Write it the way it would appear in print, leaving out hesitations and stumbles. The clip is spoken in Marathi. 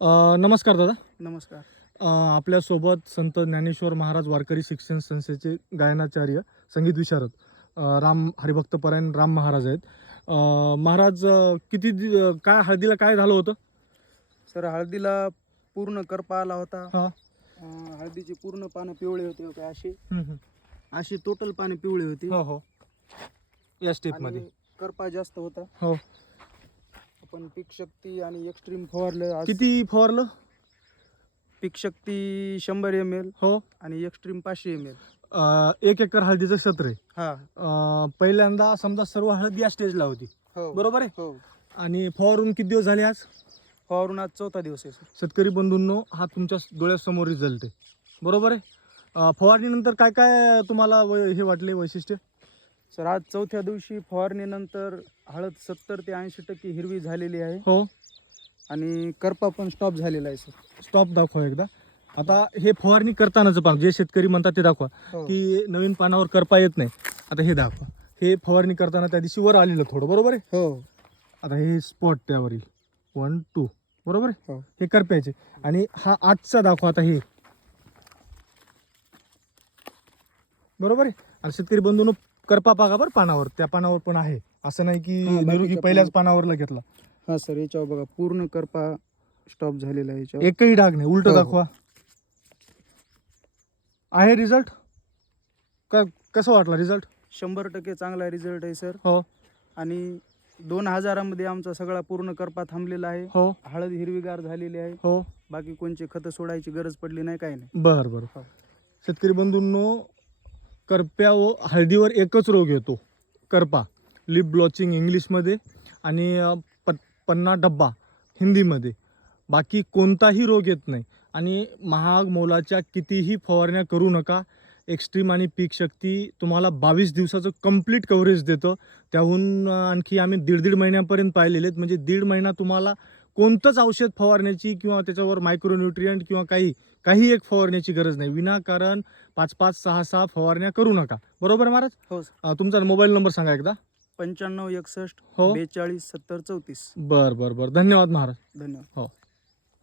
नमस्कार दादा. नमस्कार. आपल्यासोबत संत ज्ञानेश्वर महाराज वारकरी शिक्षण संस्थेचे गायनाचार्य संगीत विशारद राम हरिभक्तपरायण राम महाराज आहेत. महाराज काय हळदीला काय झालं होतं? सर, हळदीला पूर्ण करपा आला होता. हा. हळदीची पूर्ण पानं पिवळे होते हो, अशी हम्म. अशी टोटल पानं पिवळी होती. हो हो, या स्टेप मध्ये आणि करपा जास्त होता. हो. आपण पीक शक्ती आणि एक्स्ट्रीम फवारलं. आज किती फवारलं? पीक शक्ती 100 ml हो. आणि एक्स्ट्रीम 500 ml. 1 एकर हळदीचं क्षेत्र आहे. हा. पहिल्यांदा समजा सर्व हळद या स्टेजला होती, हो बरोबर आहे. हो. आणि फवारून किती दिवस झाले आज? फवारून आज 4था दिवस आहे सर. शेतकरी बंधूंनो, हा तुमच्या डोळ्यासमोर रिझल्ट आहे, बरोबर आहे. फवारणीनंतर काय काय तुम्हाला हे वाटले वैशिष्ट्य? सर, आज 4थ्या दिवशी फवारणीनंतर हळद 70 ते 80% हिरवी झालेली आहे. हो. आणि करपा पण स्टॉप झालेला आहे सर. स्टॉप दाखवा एकदा. आता हे फवारणी करतानाच पान जे शेतकरी म्हणतात ते दाखवा, हो. की नवीन पानावर करपा येत नाही. आता हे दाखवा, हे फवारणी करताना त्या दिवशी वर आलेलं थोडं, बरोबर आहे. हो आता हे स्पॉट त्यावरील 1 2, बरोबर आहे. हो. हे करप्याचे. आणि हा आजचा दाखवा. आता हे बरोबर आहे. आणि शेतकरी बंधूंनो, करपा पागा बरं पानावर, त्या पानावर पण आहे, असं नाही की हा, निरोगी बाकीच्या पहिल्याच पानावरला घेतला. हा सर, याच्यावर बघा पूर्ण करपा स्टॉप झालेला आहे याच्यावर. एकही डाग नाही. उलट हो, हो. दाखवा. आहे रिझल्ट का? कसं वाटला रिझल्ट? 100% चांगला रिझल्ट आहे सर. हो आणि 2000 मध्ये आमचा सगळा पूर्ण करपा थांबलेला आहे. हो हळद हिरवीगार झालेली आहे. हो. बाकी कोणचे खतं सोडायची गरज पडली नाही, काही नाही. बरं बरं. हो. शेतकरी बंधूंनो, करप्या व हळदीवर एकच रोग येतो, करपा. लिप ब्लॉचिंग इंग्लिशमध्ये आणि पन्ना डब्बा हिंदीमध्ये. बाकी कोणताही रोग येत नाही. आणि महाग मोलाच्या कितीही फवारण्या करू नका. एक्स्ट्रीम आणि पीक शक्ती तुम्हाला 22 दिवसाचं कंप्लीट कव्हरेज देतं. त्याहून आणखी आम्ही 1.5 महिन्यापर्यंत पाहिलेले आहेत. म्हणजे 1.5 महिना तुम्हाला कोणतंच औषध फवारण्याची किंवा त्याच्यावर मायक्रोन्युट्रियंट किंवा काही एक फवारण्याची गरज नाही. विनाकारण 5-5, 6-6 फवारण्या करू नका, बरोबर आहे महाराज? हो. तुमचा मोबाईल नंबर सांगा एकदा. 95 61 हो. 42 70 34. बरं बरं बरं. धन्यवाद महाराज. धन्यवाद. हो.